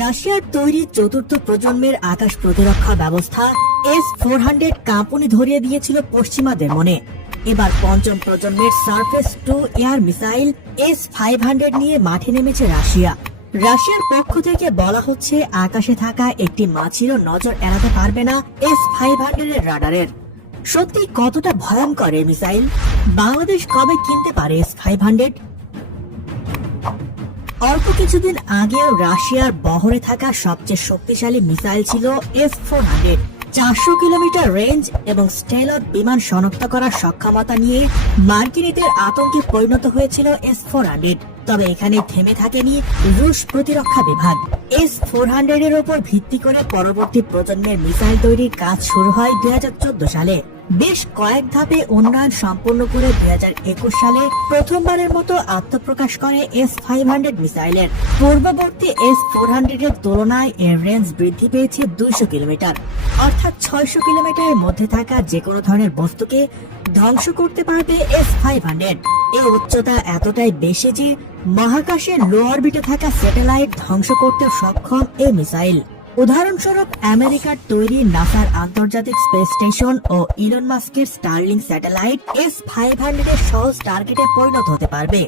রাশিয়ার তৈরি চতুর্থ প্রজন্মের আকাশ প্রতিরক্ষা ব্যবস্থা এস ফোর হান্ড্রেড কাঁপুনি ধরিয়ে দিয়েছিল পশ্চিমাদের মনে এবার পঞ্চম প্রজন্মের surface to air missile S five hundred নিয়ে মাঠে নেমেছে রাশিয়া। রাশিয়ার পক্ষ থেকে বলা হচ্ছে, আকাশে থাকা একটি মাছিরও নজর এড়াতে পারবে না এস ফাইভ হান্ড্রেড রাডারের। সত্যি কতটা ভয়ঙ্কর এই মিসাইল বাংলাদেশ কবে কিনতে পারে এস ফাইভ হান্ড্রেড অল্প কিছুদিন আগেও রাশিয়ার বহরে থাকা সবচেয়ে শক্তিশালী মিসাইল ছিল এস ফোর হান্ড্রেড। চারশো কিলোমিটার রেঞ্জ এবং স্টেলর বিমান শনাক্ত করার সক্ষমতা নিয়ে মার্কিনীদের আতঙ্কে পরিণত হয়েছিল এস ফোর হান্ড্রেড। তবে এখানে থেমে থাকেনি রুশ প্রতিরক্ষা বিভাগ। এস ফোর হান্ড্রেড এর উপর ভিত্তি করে পরবর্তী প্রজন্মের মিসাইল তৈরির কাজ শুরু হয় দুই সালে। বেশ কয়েক ধাপে উন্নয়ন সম্পন্ন করে দুই হাজার একুশ সালে প্রথমবারের মতো আত্মপ্রকাশ করে এস ফাইভ হান্ড্রেড মিসাইলের। পূর্ববর্তী এস ফোর হান্ড্রেড এর তুলনায় এর রেঞ্জ বৃদ্ধি পেয়েছে দুইশো কিলোমিটার। অর্থাৎ ছয়শো কিলোমিটারের মধ্যে থাকা যে কোনো ধরনের বস্তুকে ধ্বংস করতে পারবে এস ফাইভ হান্ড্রেড এর উচ্চতা এতটাই বেশি যে মহাকাশে লো অরবিটে থাকা স্যাটেলাইট ধ্বংস করতে সক্ষম এই মিসাইল। উদাহরণস্বরূপ, আমেরিকার তৈরি নাসার আন্তর্জাতিক স্পেস স্টেশন ও ইলন মাস্কের Starlink satellite S five hundred এর সহজ টার্গেটে পরিণত হতে পারবে।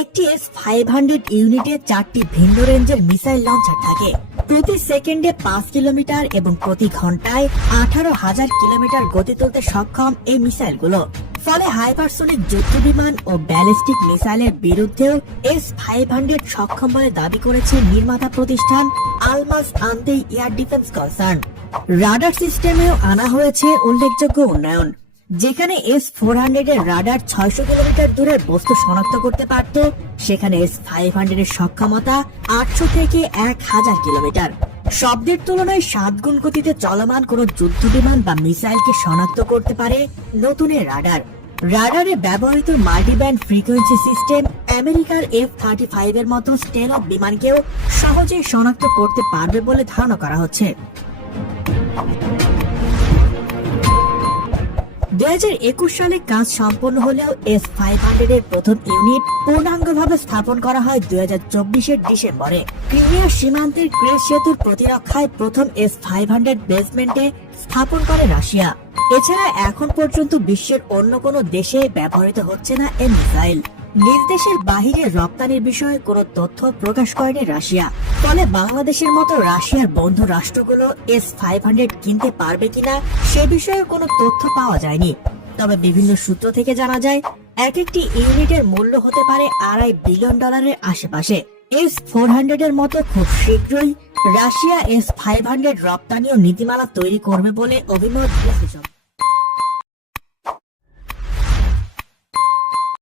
একটি এস ফাইভ হান্ড্রেড ইউনিটে চারটি ভিন্ন রেঞ্জের মিসাইল লঞ্চার থাকে। প্রতি সেকেন্ডে পাঁচ কিলোমিটার এবং প্রতি ঘন্টায় আঠারো হাজার কিলোমিটার গতি তুলতে সক্ষম এই মিসাইলগুলো। ফলে হাইপারসোনিক যুদ্ধ বিমান ও ব্যালিস্টিক মিসাইলের বিরুদ্ধেও এস ফাইভ হান্ড্রেড সক্ষম বলে দাবি করেছে নির্মাতা প্রতিষ্ঠান Almaz Antey air defence concern radar সিস্টেমেও আনা হয়েছে উল্লেখযোগ্য উন্নয়ন। যেখানে এস ফোর হান্ড্রেড এর রাডার ছয়শো কিলোমিটার দূরের বস্তু শনাক্ত করতে পারত, সেখানে এস ফাইভ হান্ড্রেড এর সক্ষমতা আটশো থেকে এক হাজার কিলোমিটার। শব্দের তুলনায় সাত গুণ গতিতে চলমান কোন যুদ্ধ বিমান বা মিসাইলকে শনাক্ত করতে পারে নতুন রাডার। রাডারে ব্যবহৃত মাল্টিব্যান্ড ফ্রিকোয়েন্সি সিস্টেম আমেরিকার এফ থার্টি ফাইভ এর মতো স্টেন অফ বিমানকেও সহজে শনাক্ত করতে পারবে বলে ধারণা করা হচ্ছে। দুই হাজার একুশ সালে কাজ সম্পন্ন হলেও এস ফাইভ হান্ড্রেড এর প্রথম ইউনিট পূর্ণাঙ্গভাবে স্থাপন করা হয় দুই হাজার চব্বিশের ডিসেম্বরে। ক্রিমিয়ার সীমান্তের ক্রেস সেতুর প্রতিরক্ষায় প্রথম এস ফাইভ হান্ড্রেড বেসমেন্টে স্থাপন করে রাশিয়া। এছাড়া এখন পর্যন্ত বিশ্বের অন্য কোনো দেশে ব্যবহৃত হচ্ছে না এই মিসাইল। নিজ দেশের বাহিরে রপ্তানির বিষয়ে কোনো তথ্য প্রকাশ করেনি রাশিয়া। ফলে বাংলাদেশের মতো রাশিয়ার বন্ধু রাষ্ট্রগুলো এস ফাইভ হান্ড্রেড কিনতে পারবে কিনা সে বিষয়ে কোনো তথ্য পাওয়া যায়নি। তবে বিভিন্ন সূত্র থেকে জানা যায় এক একটি ইউনিটের মূল্য হতে পারে আড়াই বিলিয়ন ডলারের আশেপাশে। এস ফোর হান্ড্রেড এর মতো খুব শীঘ্রই রাশিয়া এস ফাইভ হান্ড্রেড রপ্তানি ও নীতিমালা তৈরি করবে বলে অভিমত বিশ্লেষক